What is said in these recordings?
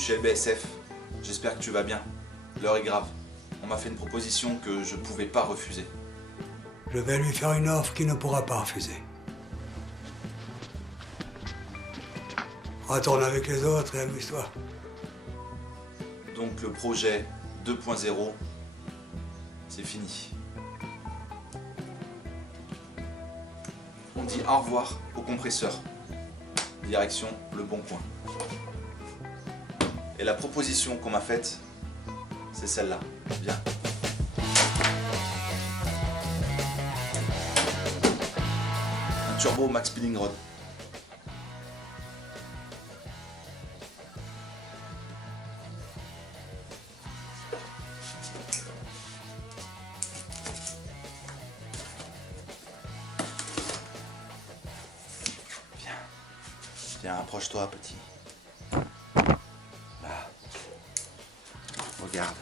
chez LBSF, j'espère que tu vas bien. L'heure est grave. On m'a fait une proposition que je ne pouvais pas refuser. Je vais lui faire une offre qu'il ne pourra pas refuser. Retourne avec les autres et amuse-toi. Donc le projet 2.0, c'est fini. On dit au revoir au compresseur. Direction Le Bon Coin. Et la proposition qu'on m'a faite, c'est celle-là. Viens. Un turbo Max Speeding Rod. Viens, approche-toi, petit. Là. Regarde.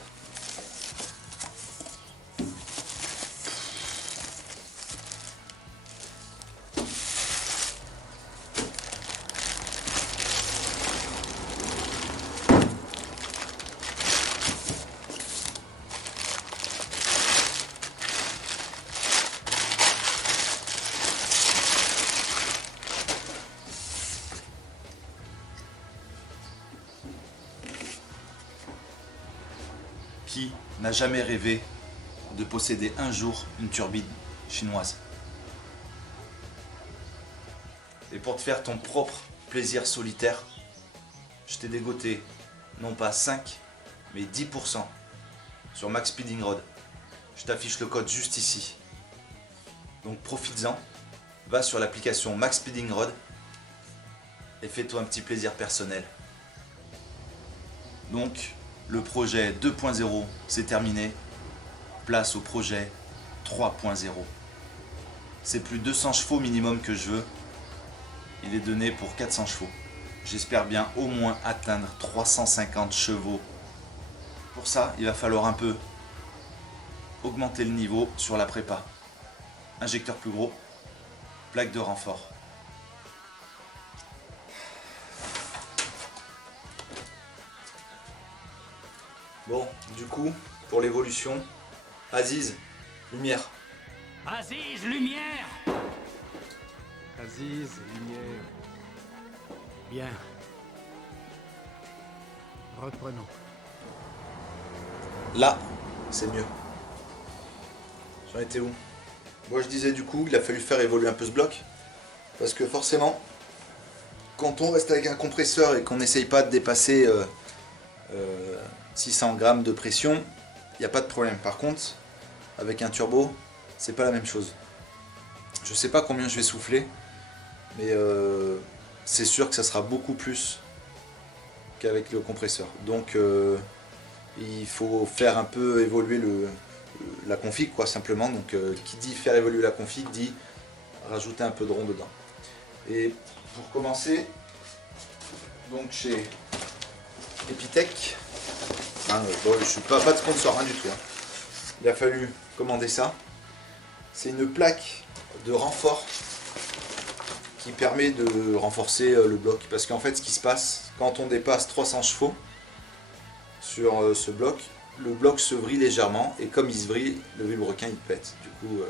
Qui n'a jamais rêvé de posséder un jour une turbine chinoise? Et pour te faire ton propre plaisir solitaire, je t'ai dégoté non pas 5 mais 10% sur Max Speeding Rod. Je t'affiche le code juste ici. Donc profites-en, va sur l'application Max Speeding Rod et fais-toi un petit plaisir personnel. Donc le projet 2.0 c'est terminé, place au projet 3.0. C'est plus 200 chevaux minimum que je veux, il est donné pour 400 chevaux. J'espère bien au moins atteindre 350 chevaux. Pour ça, il va falloir un peu augmenter le niveau sur la prépa. Injecteur plus gros, plaque de renfort. Bon, du coup, pour l'évolution, Aziz, lumière. Aziz, lumière! Aziz, lumière. Bien. Reprenons. Là, c'est mieux. J'en étais où? Moi je disais du coup, il a fallu faire évoluer un peu ce bloc. Parce que forcément, quand on reste avec un compresseur et qu'on n'essaye pas de dépasser 600 grammes de pression, il n'y a pas de problème. Par contre, avec un turbo, c'est pas la même chose. Je sais pas combien je vais souffler, mais c'est sûr que ça sera beaucoup plus qu'avec le compresseur. Donc il faut faire un peu évoluer la config, quoi, simplement. Donc qui dit faire évoluer la config dit rajouter un peu de rond dedans. Et pour commencer, donc chez Epitech, bon, je suis pas de sponsor, rien du tout, hein. Il a fallu commander ça. C'est une plaque de renfort qui permet de renforcer le bloc. Parce qu'en fait, ce qui se passe, quand on dépasse 300 chevaux sur ce bloc, le bloc se vrille légèrement. Et comme il se vrille, le vilebrequin il pète. Du coup,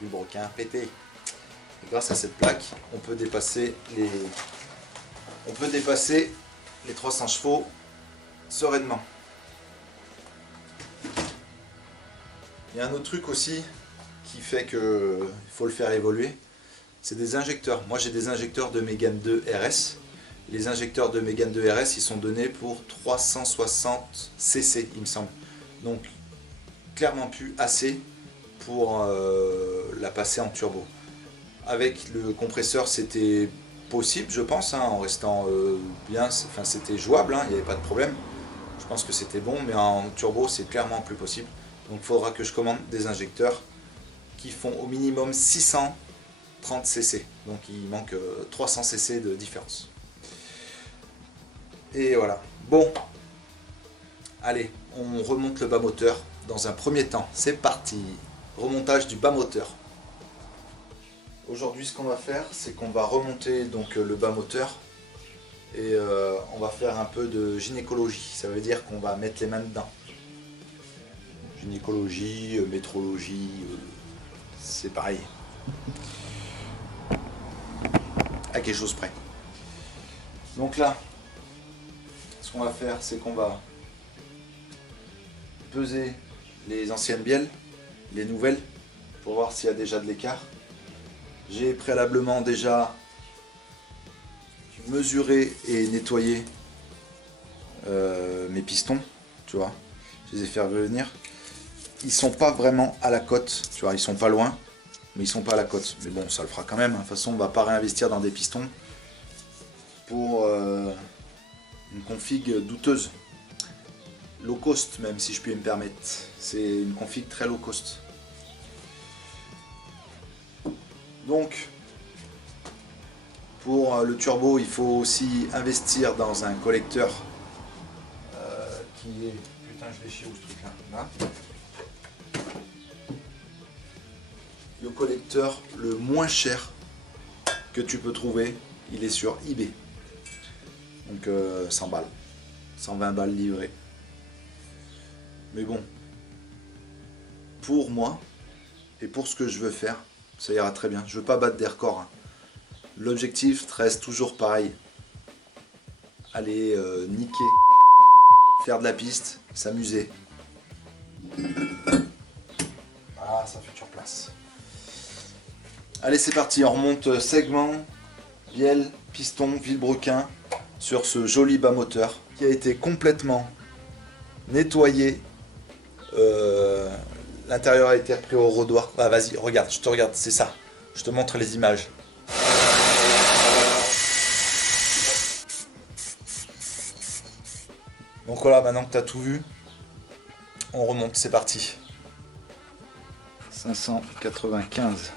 vilebrequin pété. Et grâce à cette plaque, on peut dépasser les 300 chevaux sereinement. Il y a un autre truc aussi qui fait qu'il faut le faire évoluer, c'est des injecteurs. Moi j'ai des injecteurs de Mégane 2 RS. Les injecteurs de Mégane 2 RS, ils sont donnés pour 360 cc, il me semble. Donc clairement plus assez pour la passer en turbo. Avec le compresseur, c'était possible, je pense, hein, en restant bien, enfin c'était jouable, hein, il n'y avait pas de problème. Je pense que c'était bon, mais en turbo, c'est clairement plus possible. Donc il faudra que je commande des injecteurs qui font au minimum 630 cc. Donc il manque 300 cc de différence. Et voilà. Bon. Allez, on remonte le bas moteur dans un premier temps. C'est parti. Remontage du bas moteur. Aujourd'hui, ce qu'on va faire, c'est qu'on va remonter donc le bas moteur Et on va faire un peu de gynécologie. Ça veut dire qu'on va mettre les mains dedans. Gynécologie, métrologie, c'est pareil. À quelque chose près. Donc là, ce qu'on va faire, c'est qu'on va peser les anciennes bielles, les nouvelles, pour voir s'il y a déjà de l'écart. J'ai préalablement déjà mesuré et nettoyé mes pistons, tu vois. Je les ai fait revenir. Ils sont pas vraiment à la cote, tu vois, ils sont pas loin, mais ils sont pas à la cote. Mais bon, ça le fera quand même. De toute façon, on va pas réinvestir dans des pistons pour une config douteuse. Low cost, même si je puis me permettre. C'est une config très low cost. Donc, pour le turbo, il faut aussi investir dans un collecteur qui est... Putain, je l'ai chié où ce truc là, Le collecteur le moins cher que tu peux trouver, il est sur eBay. Donc 100 balles. 120 balles livrées. Mais bon, pour moi, et pour ce que je veux faire, ça ira très bien. Je veux pas battre des records. L'objectif reste toujours pareil. Aller niquer, faire de la piste, s'amuser. Ah, ça fait toujours place. Allez, c'est parti, on remonte segment, bielle, piston, vilebrequin sur ce joli bas moteur qui a été complètement nettoyé. L'intérieur a été repris au rodoir. Ah, vas-y, regarde, je te regarde, c'est ça. Je te montre les images. Donc voilà, maintenant que tu as tout vu, on remonte, c'est parti. 595.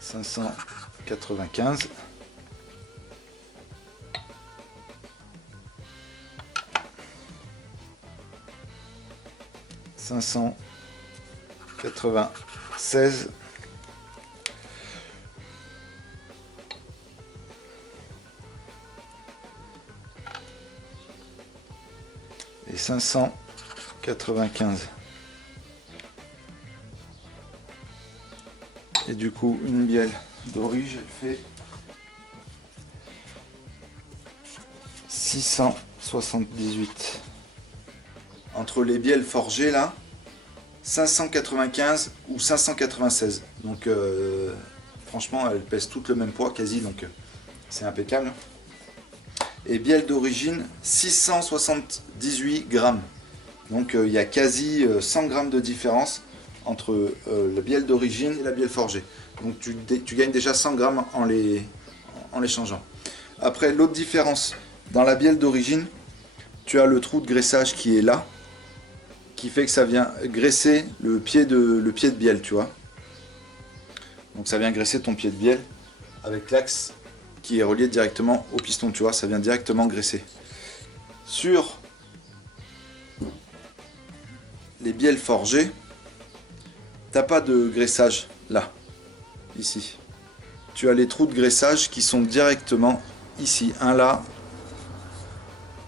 « 595 » « 596 » et 595. Et du coup, une bielle d'origine, elle fait 678. Entre les bielles forgées là, 595 ou 596. Donc franchement, elles pèsent toutes le même poids quasi, donc c'est impeccable. Et bielle d'origine, 678 grammes. Donc il y a quasi 100 grammes de différence entre la bielle d'origine et la bielle forgée. Donc tu gagnes déjà 100 grammes en les changeant. Après, l'autre différence, dans la bielle d'origine, tu as le trou de graissage qui est là, qui fait que ça vient graisser le pied de bielle, tu vois. Donc ça vient graisser ton pied de bielle avec l'axe qui est relié directement au piston, tu vois, ça vient directement graisser. Sur les bielles forgées, t'as pas de graissage là, ici. Tu as les trous de graissage qui sont directement ici, un là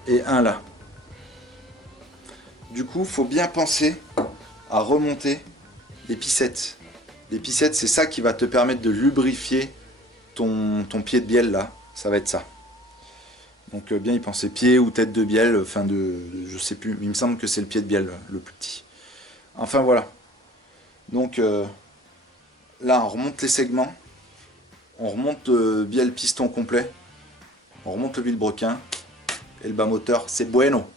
et un là. Du coup, faut bien penser à remonter les pissettes. Les pissettes, c'est ça qui va te permettre de lubrifier ton pied de bielle là. Ça va être ça. Donc bien y penser, pied ou tête de bielle, enfin je sais plus. Il me semble que c'est le pied de bielle le plus petit. Enfin voilà. Donc là, on remonte les segments. On remonte le bielle piston complet. On remonte le vilebrequin. Et le bas moteur, c'est bueno.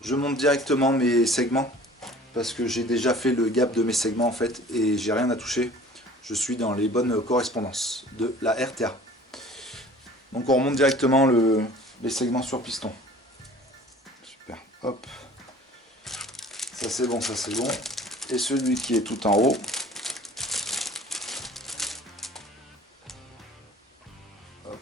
Je monte directement mes segments parce que j'ai déjà fait le gap de mes segments en fait et j'ai rien à toucher. Je suis dans les bonnes correspondances de la RTA. Donc on remonte directement les segments sur piston. Super, hop. Ça c'est bon, ça c'est bon. Et celui qui est tout en haut. Hop.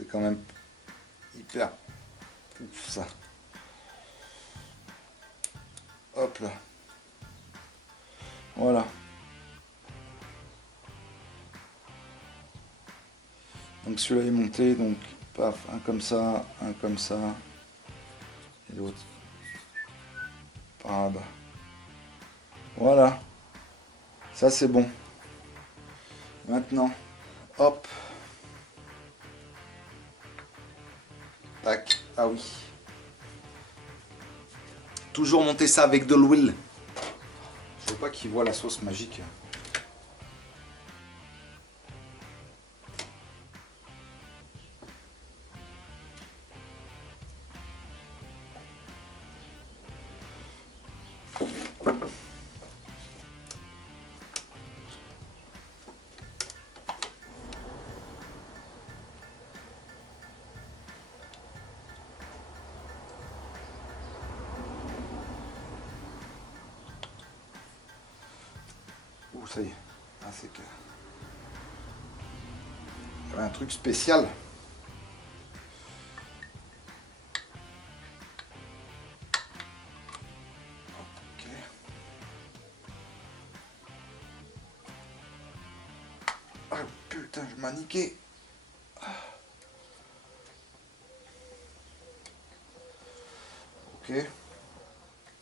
C'est quand même hyper ouf ça. Hop là. Voilà. Donc celui-là est monté, donc paf, un comme ça, et l'autre par là-bas. Voilà. Ça c'est bon. Maintenant, hop. Tac. Ah oui. Toujours monter ça avec de l'huile. Je veux pas qu'il voit la sauce magique. Ouh, ça y est. Ah, c'est que... Il y avait un truc spécial. Ok. Ah putain, je m'ai niqué. Ok.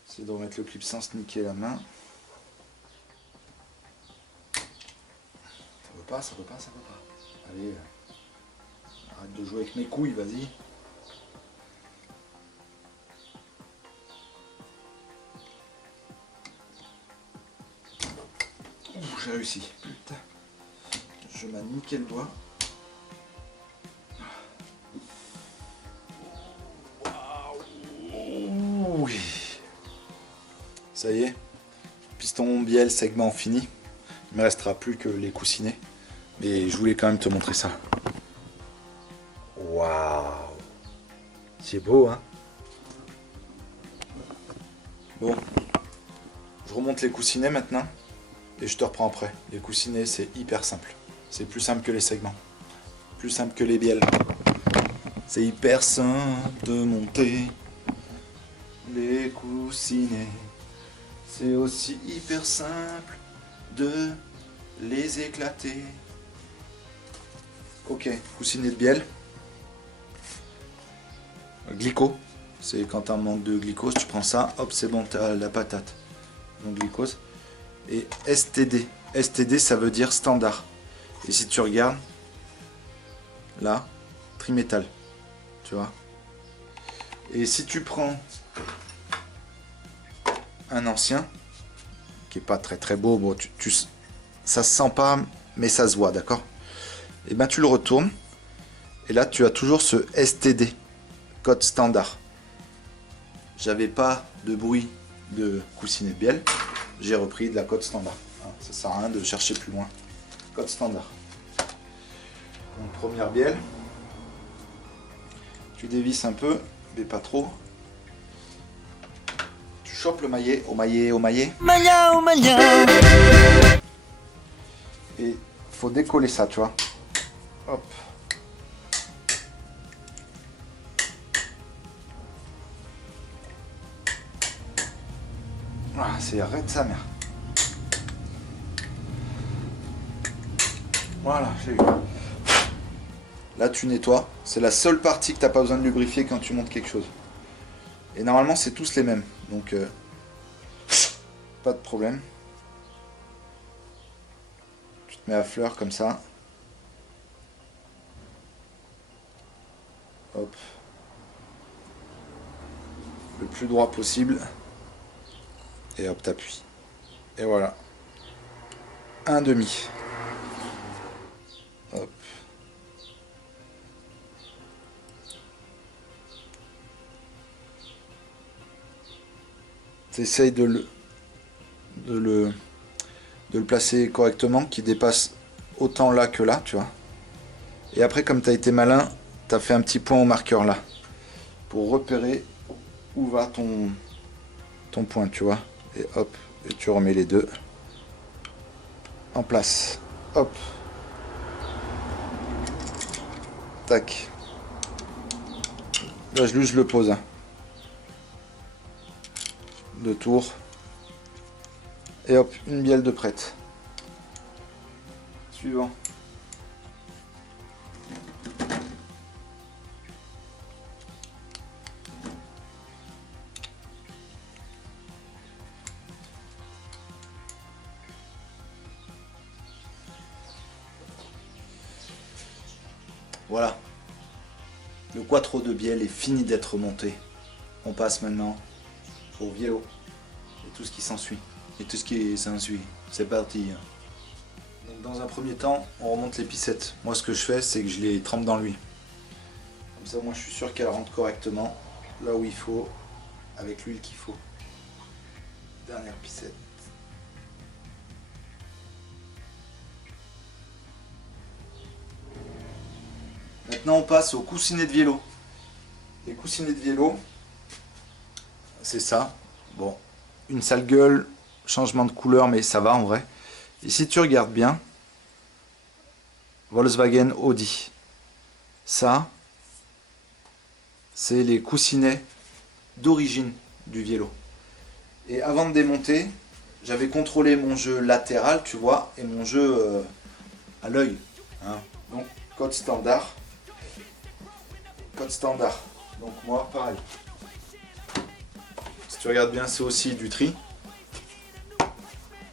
Essayer de remettre le clip sans se niquer la main. Ça veut pas. Allez, arrête de jouer avec mes couilles, vas-y. Ouh, j'ai réussi. Putain. Je m'ai niqué le doigt. Oui. Ça y est. Piston bielle segment fini. Il me restera plus que les coussinets. Mais je voulais quand même te montrer ça. Waouh! C'est beau, hein? Bon. Je remonte les coussinets maintenant. Et je te reprends après. Les coussinets, c'est hyper simple. C'est plus simple que les segments. Plus simple que les bielles. C'est hyper simple de monter les coussinets. C'est aussi hyper simple de les éclater. Ok, coussinet de bielle. Glyco. C'est quand tu as un manque de glycose, tu prends ça, hop, c'est bon, tu as la patate. Donc glycose. Et STD. STD, ça veut dire standard. Et si tu regardes, là, trimétal. Tu vois. Et si tu prends un ancien, qui est pas très beau, bon, ça se sent pas, mais ça se voit, d'accord? Et ben tu le retournes, et là tu as toujours ce STD, code standard. J'avais pas de bruit de coussinet de bielle, j'ai repris de la code standard. Ça sert à rien de chercher plus loin. Code standard. Donc première bielle, tu dévisses un peu, mais pas trop. Tu chopes le maillet, au maillet. Et faut décoller ça, tu vois. Hop. Ah, c'est arrête sa mère. Voilà, j'ai eu. Là, tu nettoies. C'est la seule partie que tu n'as pas besoin de lubrifier quand tu montes quelque chose. Et normalement, c'est tous les mêmes. Donc, pas de problème. Tu te mets à fleur comme ça. Hop. Le plus droit possible. Et hop, t'appuies. Et voilà. Un demi. Hop. T'essayes de le placer correctement, qu'il dépasse autant là que là, tu vois. Et après, comme tu as été malin, tu as fait un petit point au marqueur là, pour repérer où va ton point, tu vois. Et hop, et tu remets les deux en place. Hop. Tac. Là, je le pose. Hein. 2 tours. Et hop, une bielle de prête. Suivant. Voilà. Le quattro de bielle est fini d'être monté. On passe maintenant au viello et tout ce qui s'ensuit. Et tout ce qui s'ensuit. C'est parti. Donc dans un premier temps, on remonte les pissettes. Moi ce que je fais, c'est que je les trempe dans l'huile. Comme ça, moi je suis sûr qu'elles rentrent correctement là où il faut, avec l'huile qu'il faut. Dernière pissette. Maintenant on passe aux coussinets de vélo. Les coussinets de vélo, c'est ça. Bon, une sale gueule, changement de couleur, mais ça va en vrai. Et si tu regardes bien, Volkswagen Audi, ça, c'est les coussinets d'origine du vélo. Et avant de démonter, j'avais contrôlé mon jeu latéral, tu vois, et mon jeu à l'œil. Hein. Donc, code standard. Code standard. Donc moi, pareil. Si tu regardes bien, c'est aussi du tri.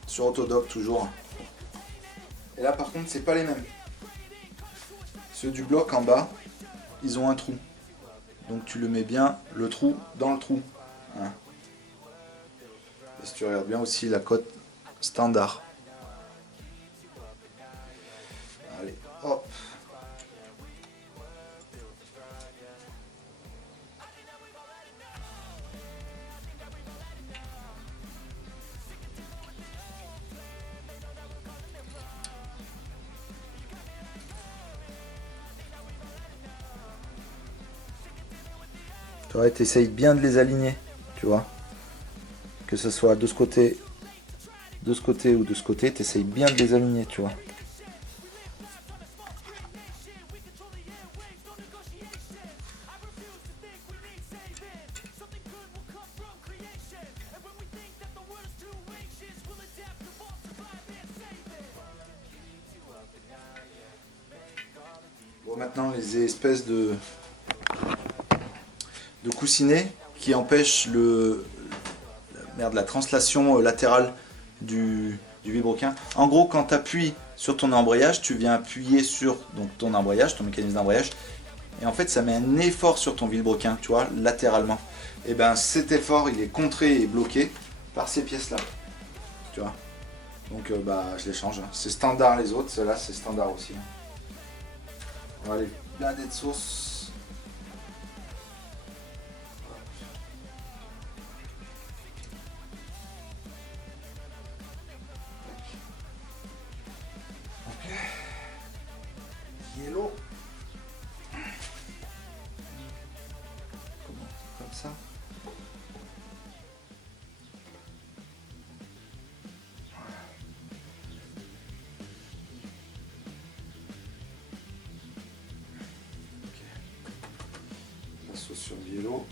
Sur Autodoc, toujours. Et là, par contre, c'est pas les mêmes. Ceux du bloc en bas, ils ont un trou. Donc tu le mets bien, le trou, dans le trou. Hein. Et si tu regardes bien aussi la cote standard. Allez, hop. Tu essayes bien de les aligner, tu vois. Que ce soit de ce côté ou de ce côté, tu essayes bien de les aligner, tu vois. Bon, maintenant les espèces de coussinets qui empêchent la translation latérale du vilebrequin. En gros, quand tu appuies sur ton embrayage, tu viens appuyer sur donc, ton embrayage, ton mécanisme d'embrayage, et en fait ça met un effort sur ton vilebrequin, tu vois, latéralement. Et ben cet effort, il est contré et bloqué par ces pièces-là, tu vois. Donc je les change. Hein. C'est standard les autres, ceux-là c'est standard aussi. Hein. On va aller blinder de sauce. Yellow. Comme ça. La sauce sur le yellow.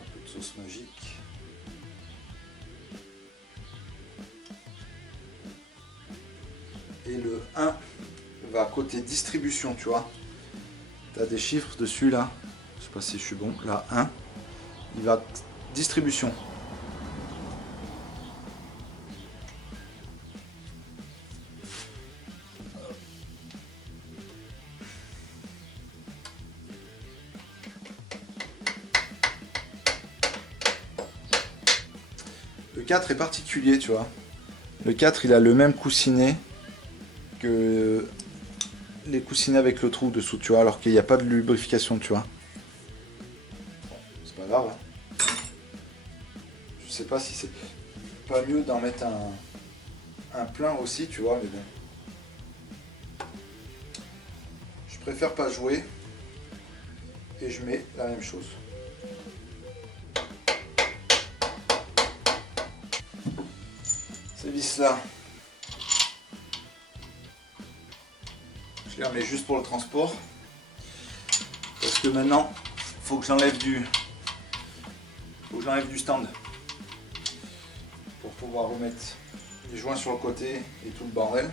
Un peu de sauce magique. Et le 1 va côté distribution, tu vois. Tu as des chiffres dessus là. Je sais pas si je suis bon. Là, 1. Il va distribution. Le 4 est particulier, tu vois. Le 4, il a le même coussinet que les coussinets avec le trou dessous, tu vois, alors qu'il n'y a pas de lubrification, tu vois. C'est pas grave. Hein. Je sais pas si c'est pas mieux d'en mettre un plein aussi, tu vois, mais bon. Je préfère pas jouer et je mets la même chose. Ces vis là, Je les remets juste pour le transport. Parce que maintenant, il faut que j'enlève du stand. Pour pouvoir remettre les joints sur le côté et tout le bordel.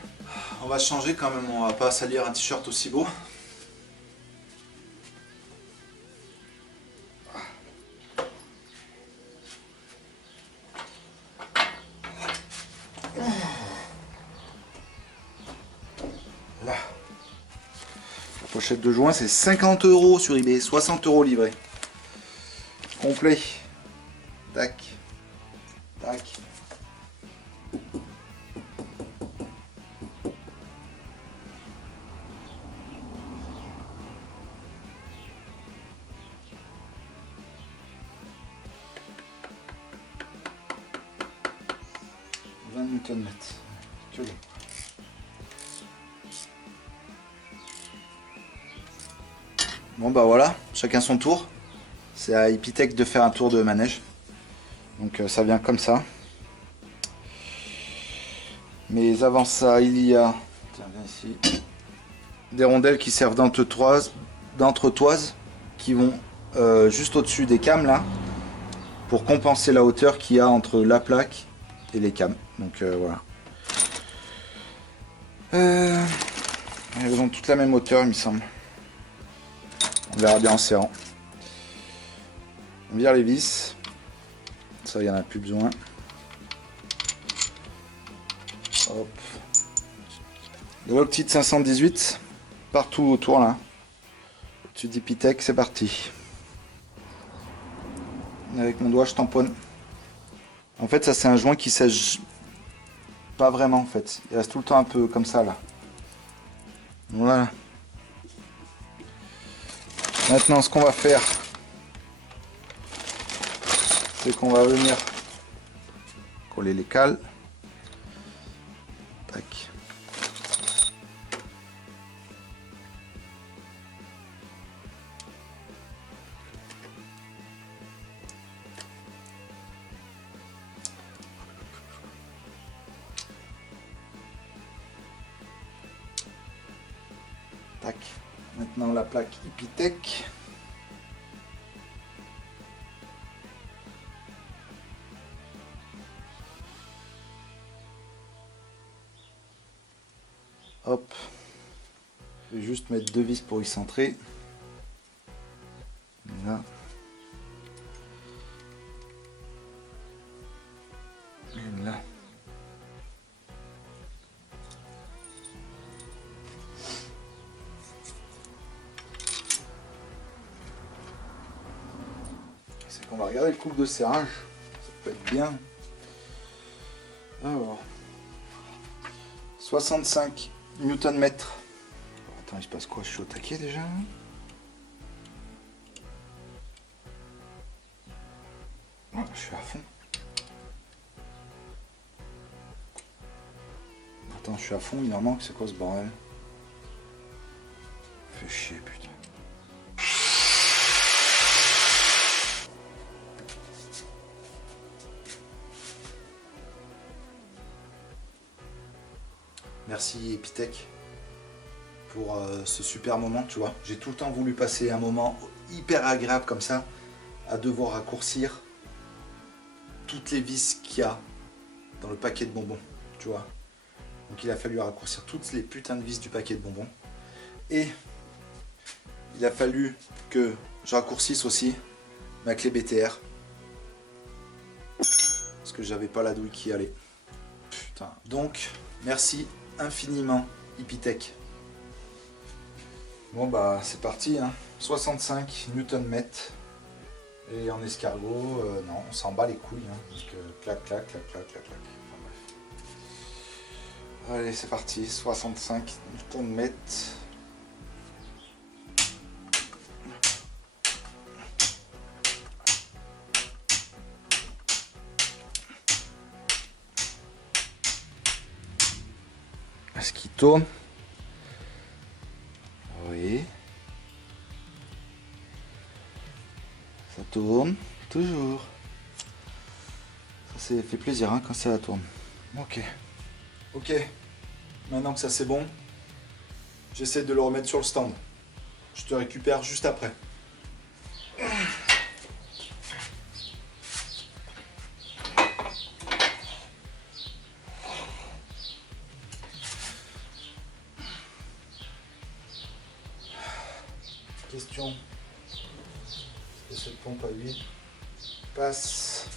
On va changer quand même, on va pas salir un t-shirt aussi beau. Là. La pochette de joints c'est 50 € sur eBay, 60 € livré. Complet. Tac. Tac. Newton-mètres. Que bon. Bon bah voilà, chacun son tour. C'est à Epitech de faire un tour de manège. Donc ça vient comme ça. Mais avant ça, il y a tiens, viens ici, des rondelles qui servent d'entretoise qui vont juste au-dessus des cams là pour compenser la hauteur qu'il y a entre la plaque et les cams. Donc voilà. Elles ont toutes la même hauteur il me semble. On verra bien en serrant. On vire les vis. Ça, il n'y en a plus besoin. Hop. De l'octite 518 partout autour là. Tu dis Epitech, c'est parti. Avec mon doigt, je tamponne. En fait, ça c'est un joint qui sèche pas vraiment en fait. Il reste tout le temps un peu comme ça là. Voilà. Maintenant, ce qu'on va faire, c'est qu'on va venir coller les cales. Tac. Tac. Maintenant la plaque Epitech. Hop. Je vais juste mettre deux vis pour y centrer. Là. Et là. C'est qu'on va regarder le couple de serrage. Ça peut être bien. Alors. 65 Newton-mètres. Attends, il se passe quoi? Je suis au taquet déjà. Oh, je suis à fond. Attends, je suis à fond, il en manque, c'est quoi ce bordel? Fais chier, putain. Merci Epitech pour ce super moment, tu vois. J'ai tout le temps voulu passer un moment hyper agréable comme ça, à devoir raccourcir toutes les vis qu'il y a dans le paquet de bonbons, tu vois. Donc il a fallu raccourcir toutes les putains de vis du paquet de bonbons. Et il a fallu que je raccourcisse aussi ma clé BTR. Parce que j'avais pas la douille qui allait. Putain. Donc, merci infiniment Epitech. Bon bah c'est parti, hein. 65 Newton-mètres. Et en escargot, non, on s'en bat les couilles. Hein. Donc clac, clac, clac, clac, clac, clac. Enfin, bref. Allez, c'est parti, 65 Newton-mètres. Est-ce qu'il tourne? Oui. Ça tourne, toujours. Ça fait plaisir hein, quand ça tourne. Ok. Ok. Maintenant que ça c'est bon, J'essaie de le remettre sur le stand. Je te récupère juste après. Question. Est-ce que cette pompe à huile passe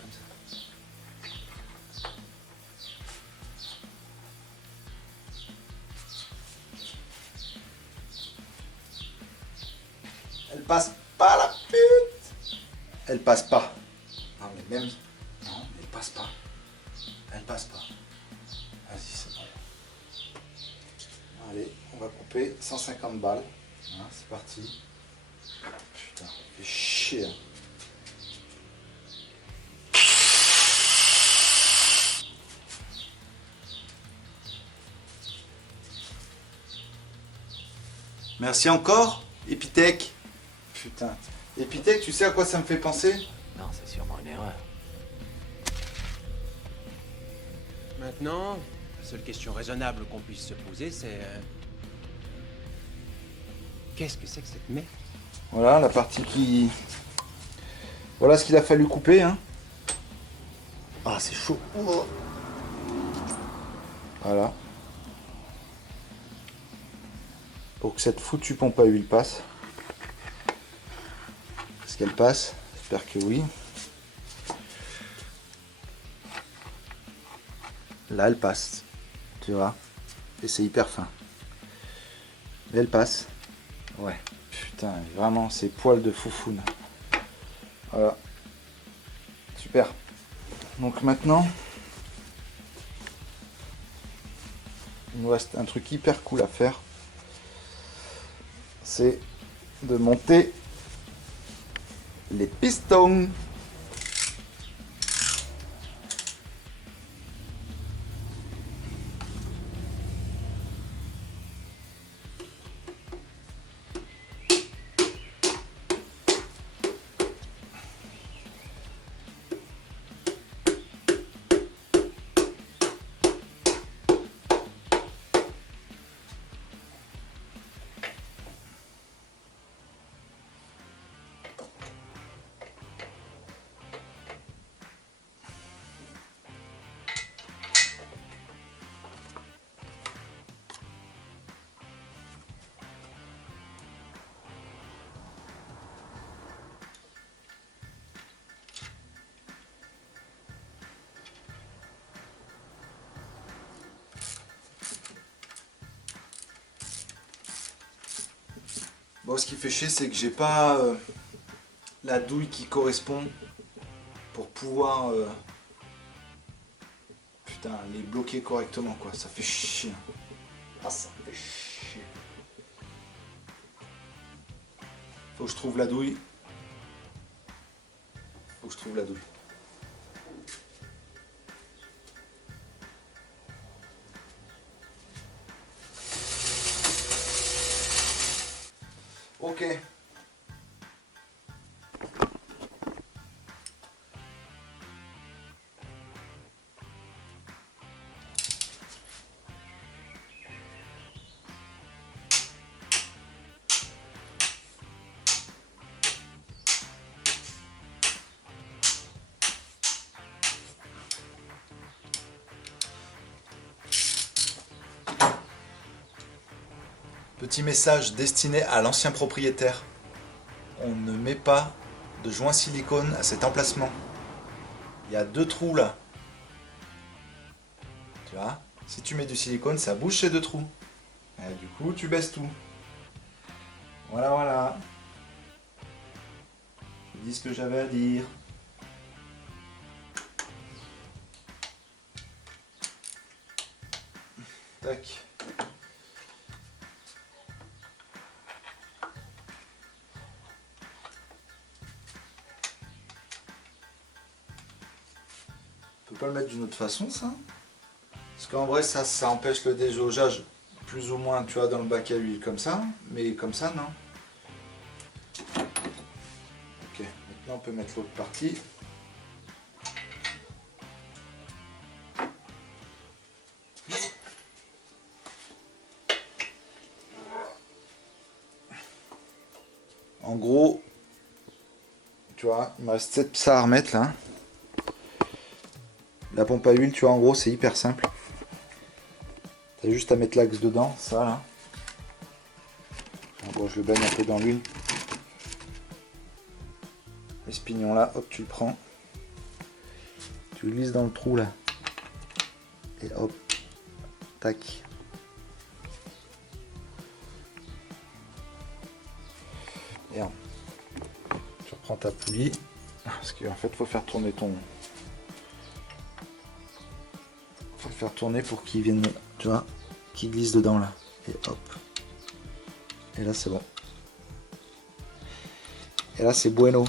comme ça. Elle passe pas la pute. Elle passe pas. Non mais même. Non mais elle passe pas. Elle passe pas. Vas-y c'est bon. Allez, on va couper 150 balles. Voilà, c'est parti. Putain, fait chier. Hein. Merci encore, Epitech. Putain. Epitech, tu sais à quoi ça me fait penser? Non, c'est sûrement une erreur. Maintenant, la seule question raisonnable qu'on puisse se poser, c'est... Qu'est-ce que c'est que cette merde? Voilà la partie qui... Voilà ce qu'il a fallu couper. Hein. Ah, c'est chaud. Voilà. Pour que cette foutue pompe à huile passe. Est-ce qu'elle passe? J'espère que oui. Là, elle passe. Tu vois. Et c'est hyper fin. Mais elle passe. Ouais. Putain, vraiment, c'est poils de foufoune. Voilà. Super. Donc maintenant, il nous reste un truc hyper cool à faire. C'est de monter les pistons. Bon, ce qui fait chier, c'est que j'ai pas la douille qui correspond pour pouvoir putain, les bloquer correctement, quoi. Ça fait chier. Ah, ça fait chier. Faut que je trouve la douille. Faut que je trouve la douille. Ok. Petit message destiné à l'ancien propriétaire. On ne met pas de joint silicone à cet emplacement. Il y a 2 trous là. Tu vois? Si tu mets du silicone, ça bouge ces 2 trous. Et du coup, tu baisses tout. Voilà, voilà. Je dis ce que j'avais à dire. Tac. On peut pas le mettre d'une autre façon, ça? Parce qu'en vrai, ça empêche le déjaugeage, plus ou moins, tu vois, dans le bac à huile, comme ça. Mais comme ça, non. Ok, maintenant on peut mettre l'autre partie. En gros, tu vois, il me reste 7 ça à remettre là. La pompe à huile, tu vois, en gros, c'est hyper simple. T'as juste à mettre l'axe dedans, ça là. Bon, je le baigne un peu dans l'huile. Et ce pignon là, hop, tu le prends. Tu le glisses dans le trou là. Et hop, tac. Et hop. Tu reprends ta poulie. Parce qu'en fait, faut faire tourner ton... Faut le faire tourner pour qu'il vienne, tu vois, qu'il glisse dedans là. Et hop. Et là, c'est bon. Et là, c'est bueno.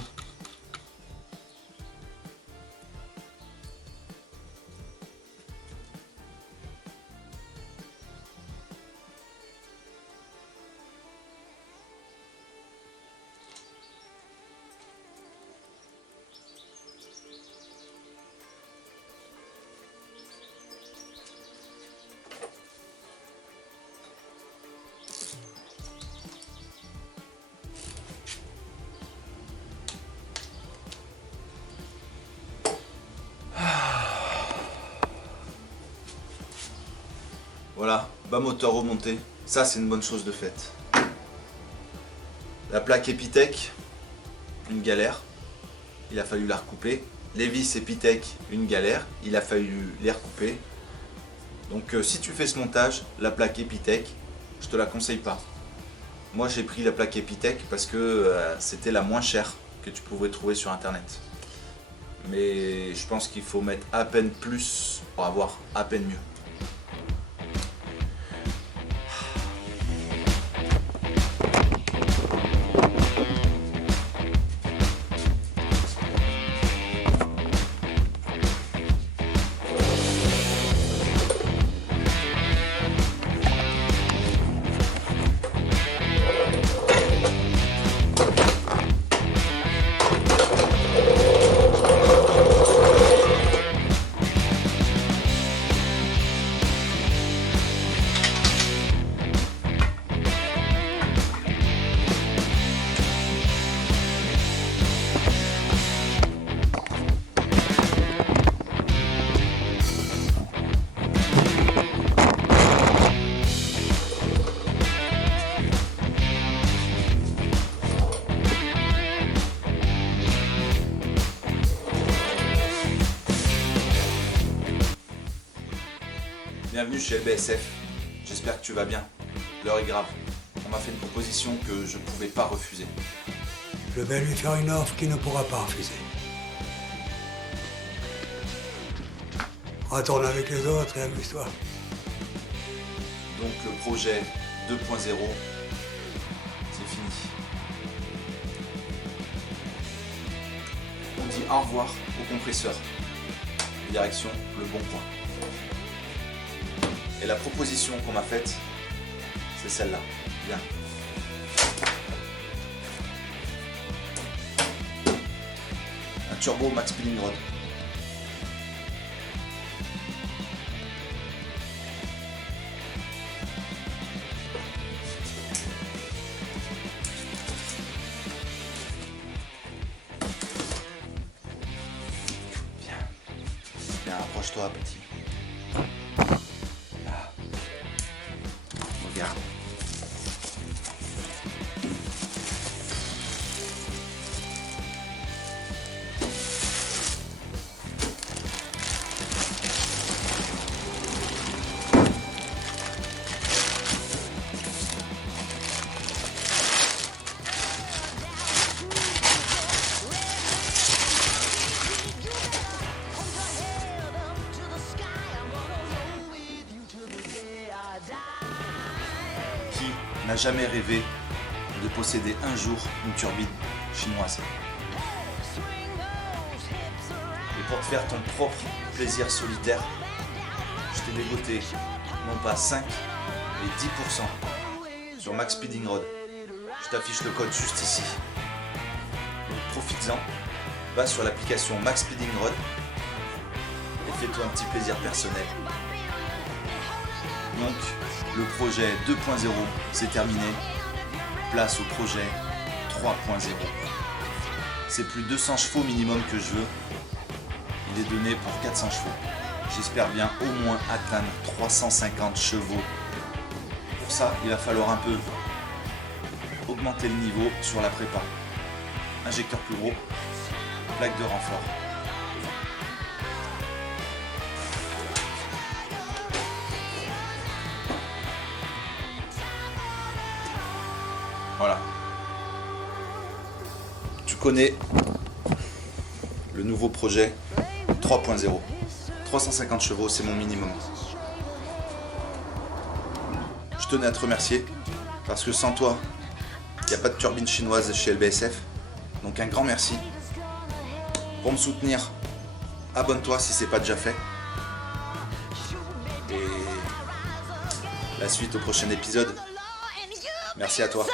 Voilà, bas moteur remonté, ça c'est une bonne chose de faite. La plaque Epitech, une galère, il a fallu la recouper. Les vis Epitech, une galère, il a fallu les recouper. Donc si tu fais ce montage, la plaque Epitech, je te la conseille pas. Moi j'ai pris la plaque Epitech parce que c'était la moins chère que tu pouvais trouver sur internet. Mais je pense qu'il faut mettre à peine plus pour avoir à peine mieux. Bienvenue chez LBSF, j'espère que tu vas bien. L'heure est grave, on m'a fait une proposition que je ne pouvais pas refuser. Je vais lui faire une offre qu'il ne pourra pas refuser. Retourne avec les autres et amuse-toi. Donc le projet 2.0, c'est fini. On dit au revoir au compresseur. Direction le bon coin. Et la proposition qu'on m'a faite, c'est celle-là. Bien. Un turbo Max Speeding Rod. Viens. Viens, approche-toi, petit. Regarde. N'a jamais rêvé de posséder un jour une turbine chinoise. Et pour te faire ton propre plaisir solitaire, je t'ai dégoté non pas 5 mais 10% sur Max Speeding Rod. Je t'affiche le code juste ici. Donc profites-en, va sur l'application Max Speeding Rod et fais-toi un petit plaisir personnel. Donc, le projet 2.0, c'est terminé. Place au projet 3.0. C'est plus 200 chevaux minimum que je veux. Il est donné pour 400 chevaux. J'espère bien au moins atteindre 350 chevaux. Pour ça, il va falloir un peu augmenter le niveau sur la prépa. Injecteur plus gros, plaque de renfort. Voilà. Tu connais le nouveau projet 3.0. 350 chevaux, c'est mon minimum. Je tenais à te remercier parce que sans toi, il n'y a pas de turbine chinoise chez LBSF. Donc un grand merci. Pour me soutenir, abonne-toi si c'est pas déjà fait. Et la suite au prochain épisode. Merci à toi.